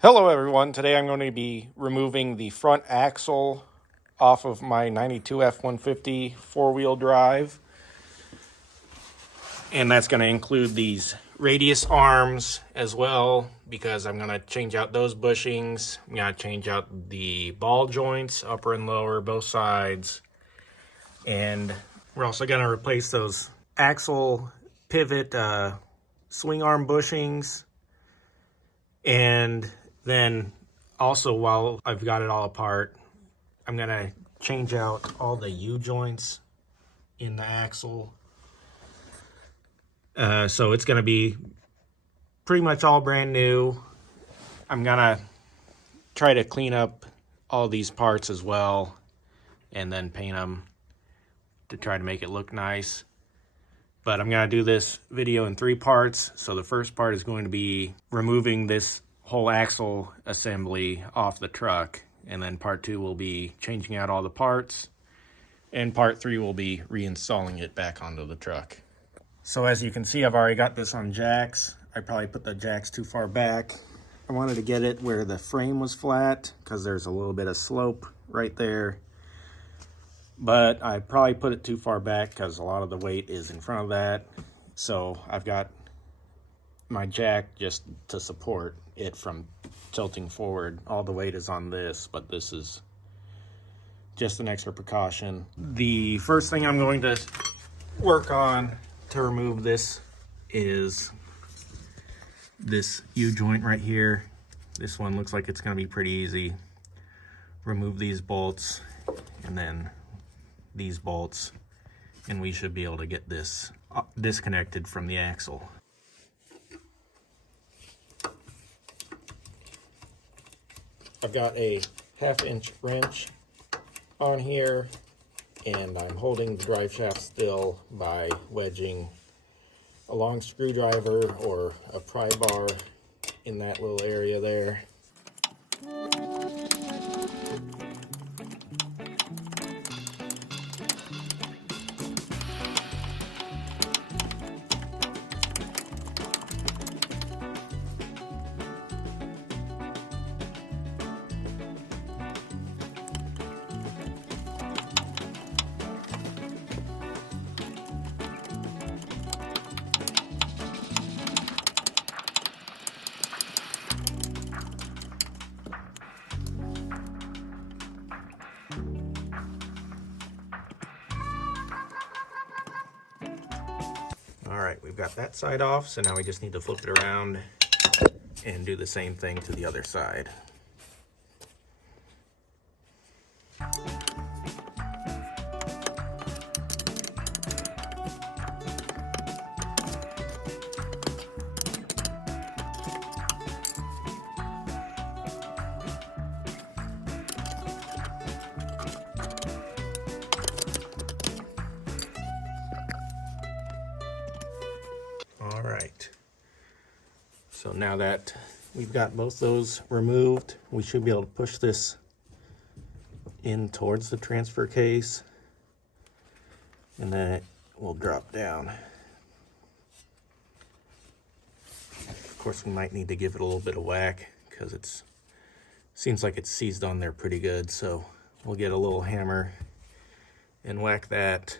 Hello everyone, today I'm going to be removing the front axle off of my 92 F150 4-wheel drive. And that's going to include these radius arms as well, because I'm going to change out those bushings. I'm going to change out the ball joints, upper and lower, both sides. And we're also going to replace those axle pivot swing arm bushings. And then also, while I've got it all apart, I'm gonna change out all the U-joints in the axle. So it's gonna be pretty much all brand new. I'm gonna try to clean up all these parts as well and then paint them to try to make it look nice. But I'm gonna do this video in 3 parts. So the first part is going to be removing this whole axle assembly off the truck, and then part 2 will be changing out all the parts, and part 3 will be reinstalling it back onto the truck. So as you can see, I've already got this on jacks. I probably put the jacks too far back. I wanted to get it where the frame was flat because there's a little bit of slope right there, but I probably put it too far back because a lot of the weight is in front of that. So I've got my jack just to support it from tilting forward. All the weight is on this, but this is just an extra precaution. The first thing I'm going to work on to remove this is this U-joint right here. This one looks like it's going to be pretty easy. Remove these bolts and then these bolts, and we should be able to get this disconnected from the axle. I've got a 1/2-inch wrench on here, and I'm holding the drive shaft still by wedging a long screwdriver or a pry bar in that little area there. All right, we've got that side off, so now we just need to flip it around and do the same thing to the other side. All right, so now that we've got both those removed, we should be able to push this in towards the transfer case, and then it will drop down. Of course, we might need to give it a little bit of whack because it seems like it's seized on there pretty good, so we'll get a little hammer and whack that,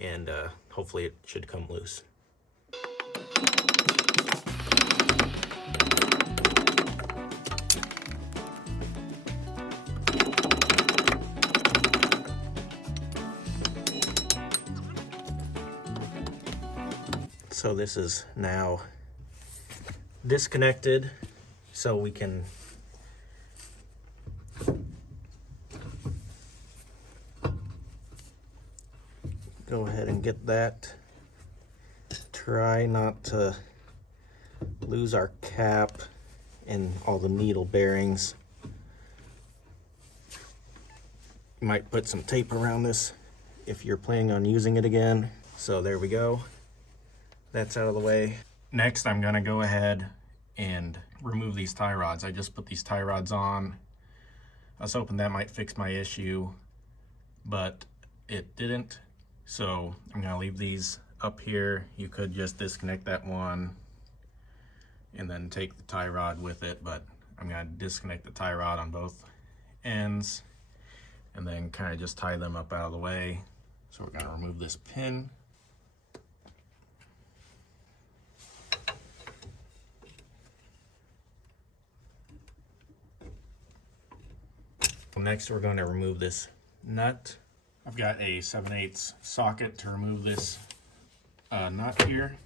and hopefully it should come loose. So this is now disconnected, so we can go ahead and get that. Try not to lose our cap and all the needle bearings. You might put some tape around this if you're planning on using it again. So there we go. That's out of the way. Next, I'm gonna go ahead and remove these tie rods. I just put these tie rods on. I was hoping that might fix my issue, but it didn't. So I'm gonna leave these up here. You could just disconnect that one and then take the tie rod with it, but I'm going to disconnect the tie rod on both ends and then kind of just tie them up out of the way. So we're going to remove this pin. Next, we're going to remove this nut. I've got a 7/8 socket to remove this nut here.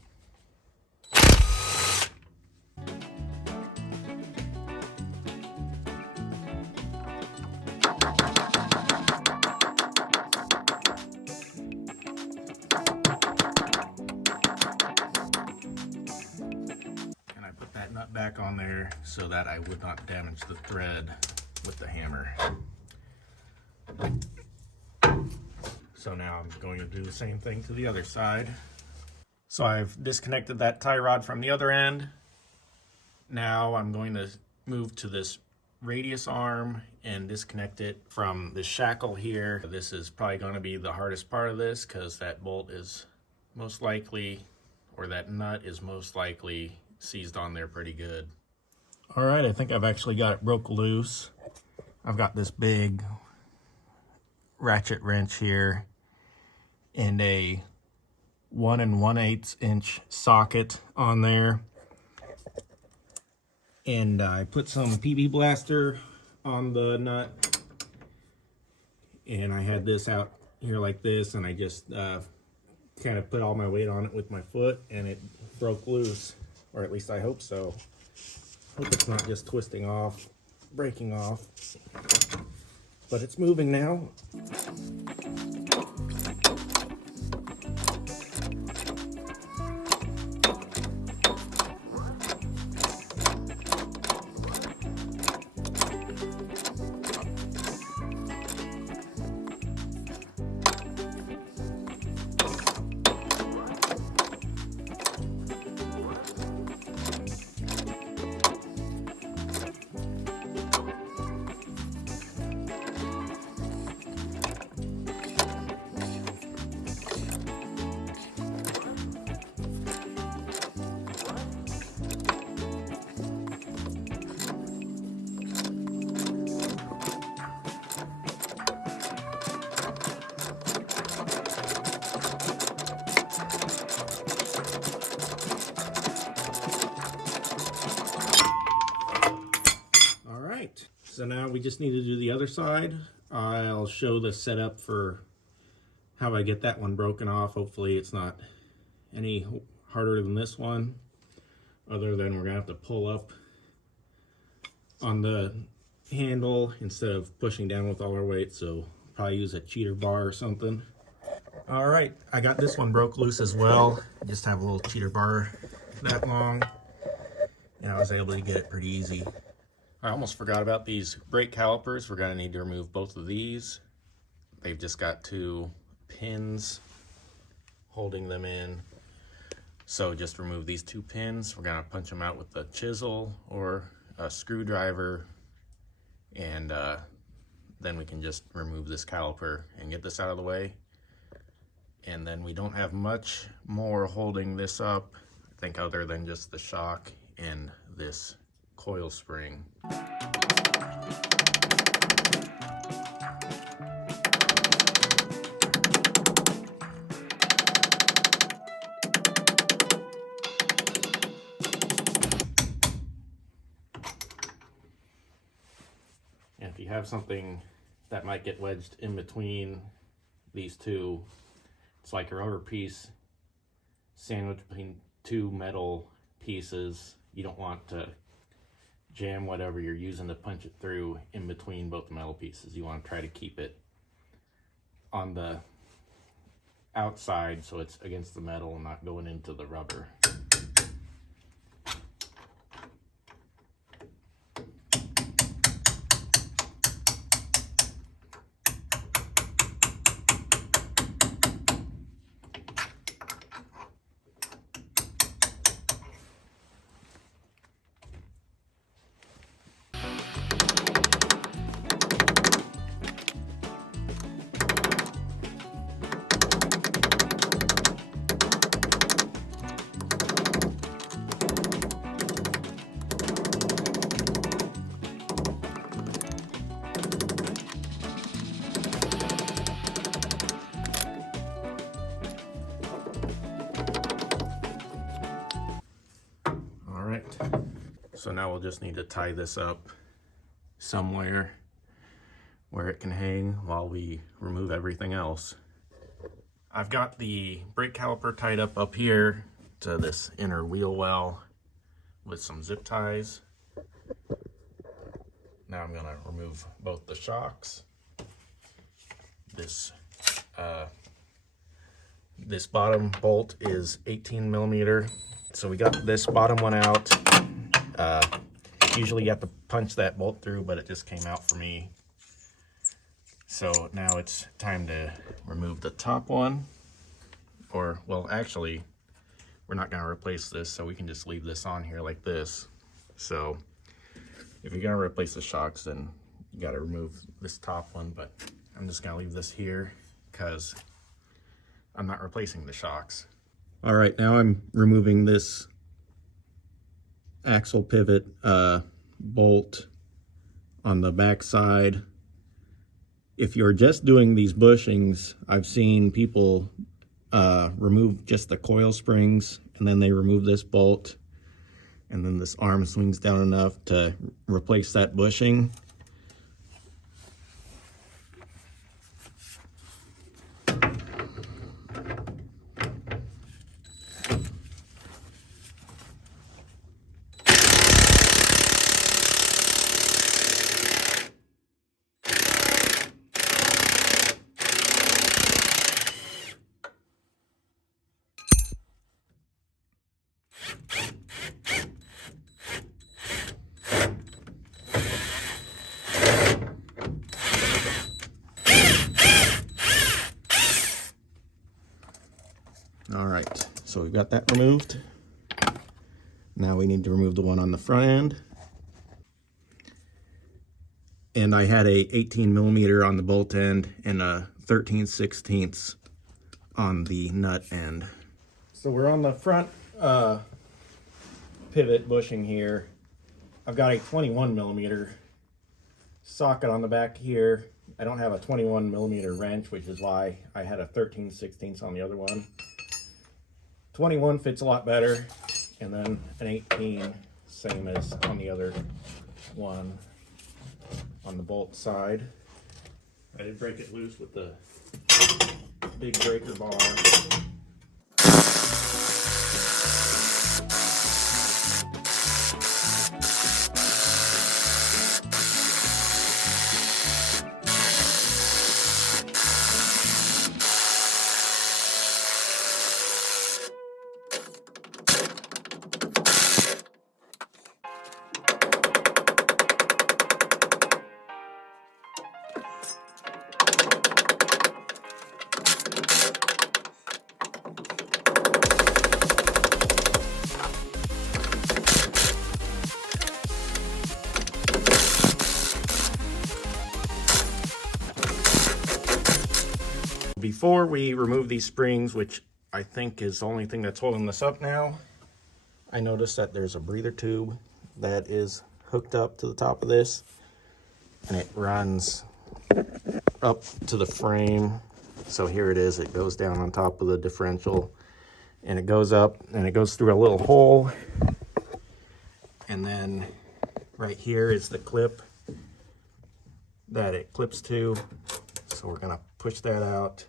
And I put that nut back on there so that I would not damage the thread with the hammer. So now I'm going to do the same thing to the other side. So I've disconnected that tie rod from the other end. Now I'm going to move to this radius arm and disconnect it from the shackle here. This is probably going to be the hardest part of this because that bolt is most likely, or that nut is most likely seized on there pretty good. All right, I think I've actually got it broke loose. I've got this big ratchet wrench here and a 1 1/8 inch socket on there. And I put some PB Blaster on the nut. And I had this out here like this, and I just kind of put all my weight on it with my foot, and it broke loose. Or at least I hope so. Hope it's not just twisting off, breaking off. But it's moving now. So now we just need to do the other side. I'll show the setup for how I get that one broken off. Hopefully it's not any harder than this one, other than we're gonna have to pull up on the handle instead of pushing down with all our weight. So probably use a cheater bar or something. All right, I got this one broke loose as well. Just have a little cheater bar that long, and I was able to get it pretty easy. I almost forgot about these brake calipers. We're going to need to remove both of these. They've just got two pins holding them in. So just remove these two pins. We're going to punch them out with a chisel or a screwdriver, and then we can just remove this caliper and get this out of the way. And then we don't have much more holding this up, I think, other than just the shock and this coil spring. And if you have something that might get wedged in between these two, it's like a rubber piece sandwiched between two metal pieces. You don't want to jam whatever you're using to punch it through in between both metal pieces. You want to try to keep it on the outside so it's against the metal and not going into the rubber. now we'll just need to tie this up somewhere where it can hang while we remove everything else. I've got the brake caliper tied up here to this inner wheel well with some zip ties. Now I'm gonna remove both the shocks. This bottom bolt is 18 millimeter. So we got this bottom one out. Usually you have to punch that bolt through, but it just came out for me. So now it's time to remove the top one. Or, well, actually, we're not gonna replace this, so we can just leave this on here like this. So if you're gonna replace the shocks, then you gotta remove this top one, but I'm just gonna leave this here because I'm not replacing the shocks. All right, now I'm removing this axle pivot bolt on the back side. If you're just doing these bushings, I've seen people remove just the coil springs, and then they remove this bolt, and then this arm swings down enough to replace that bushing. All right, so we've got that removed. Now we need to remove the one on the front end. And I had a 18 millimeter on the bolt end and a 13/16 on the nut end. So we're on the front pivot bushing here. I've got a 21 millimeter socket on the back here. I don't have a 21 millimeter wrench, which is why I had a 13/16 on the other one. 21 fits a lot better, and then an 18, same as on the other one on the bolt side. I did break it loose with the big breaker bar. Before we remove these springs, which I think is the only thing that's holding this up now, I noticed that there's a breather tube that is hooked up to the top of this, and it runs up to the frame. So here it is, it goes down on top of the differential, and it goes up and it goes through a little hole, and then right here is the clip that it clips to. So we're gonna push that out,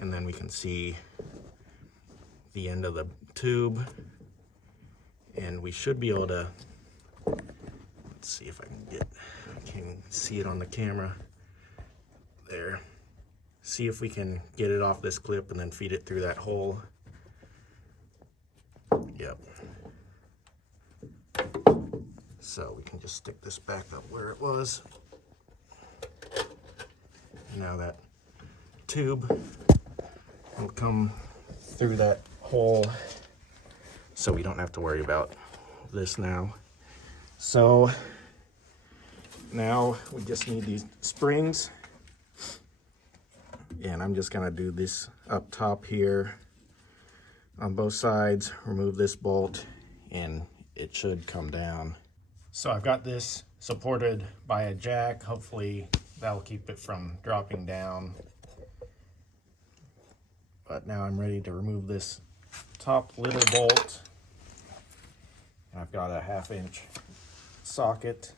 and then we can see the end of the tube, and we should be able to, let's see if I can see it on the camera there. See if we can get it off this clip and then feed it through that hole. Yep. So we can just stick this back up where it was. Now that tube will come through that hole, so we don't have to worry about this now. So now we just need these springs, and I'm just gonna do this up top here on both sides, remove this bolt, and it should come down. So I've got this supported by a jack. Hopefully that'll keep it from dropping down. But now I'm ready to remove this top little bolt. And I've got a 1/2 inch socket.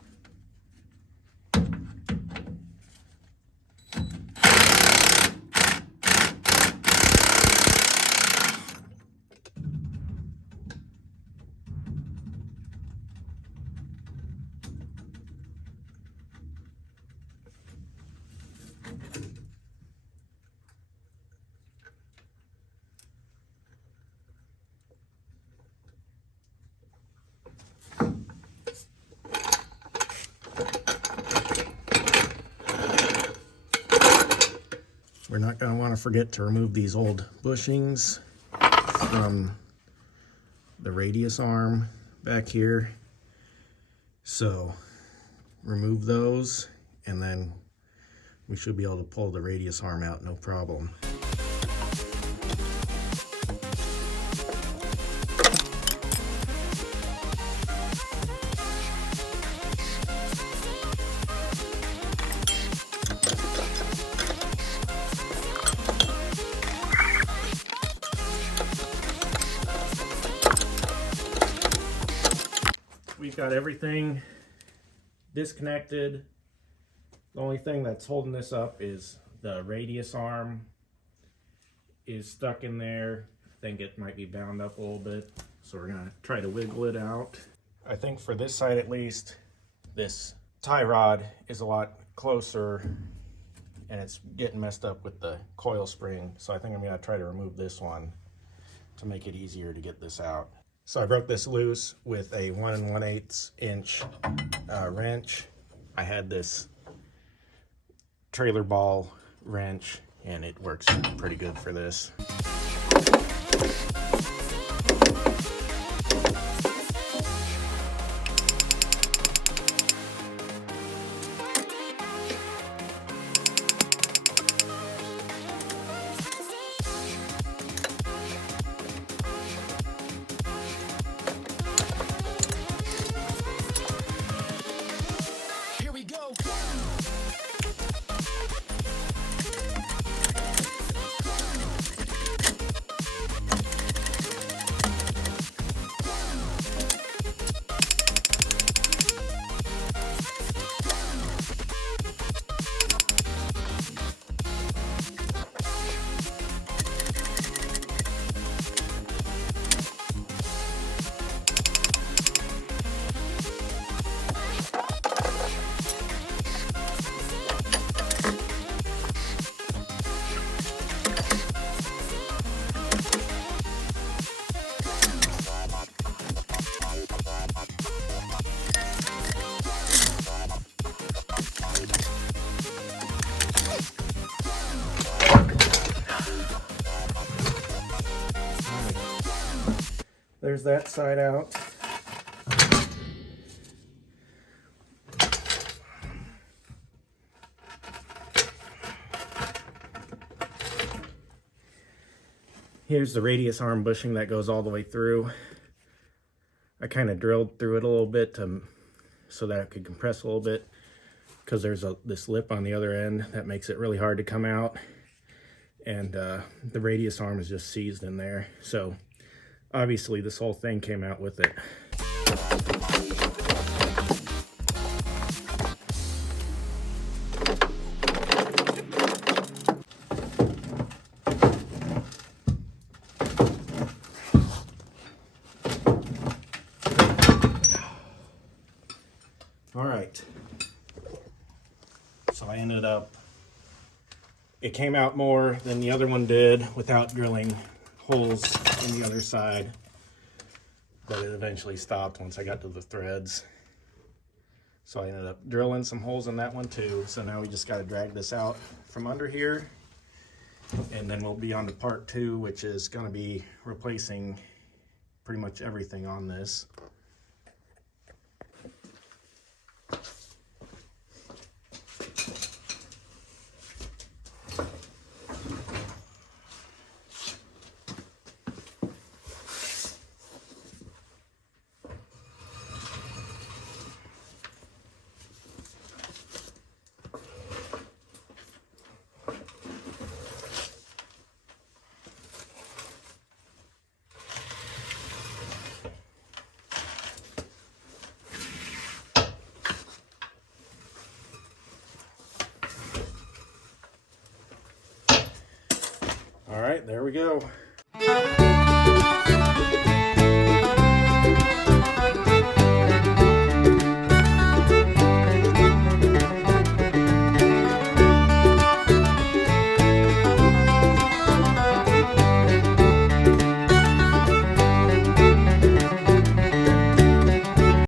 We're not going to want to forget to remove these old bushings from the radius arm back here. So remove those, and then we should be able to pull the radius arm out no problem. We've got everything disconnected. The only thing that's holding this up is the radius arm is stuck in there. I think it might be bound up a little bit, so we're gonna try to wiggle it out. I think for this side at least, this tie rod is a lot closer and it's getting messed up with the coil spring, so I think I'm gonna try to remove this one to make it easier to get this out. So I broke this loose with a 1 1/8 inch wrench. I had this trailer ball wrench and it works pretty good for this. There's that side out. Here's the radius arm bushing that goes all the way through. I kind of drilled through it a little bit so that it could compress a little bit, because there's this lip on the other end that makes it really hard to come out, and the radius arm is just seized in there. So obviously this whole thing came out with it. All right, so I ended up, it came out more than the other one did without drilling holes in the other side, but it eventually stopped once I got to the threads. So I ended up drilling some holes in that one too. So now we just got to drag this out from under here, and then we'll be on to part 2, which is going to be replacing pretty much everything on this. All right, there we go.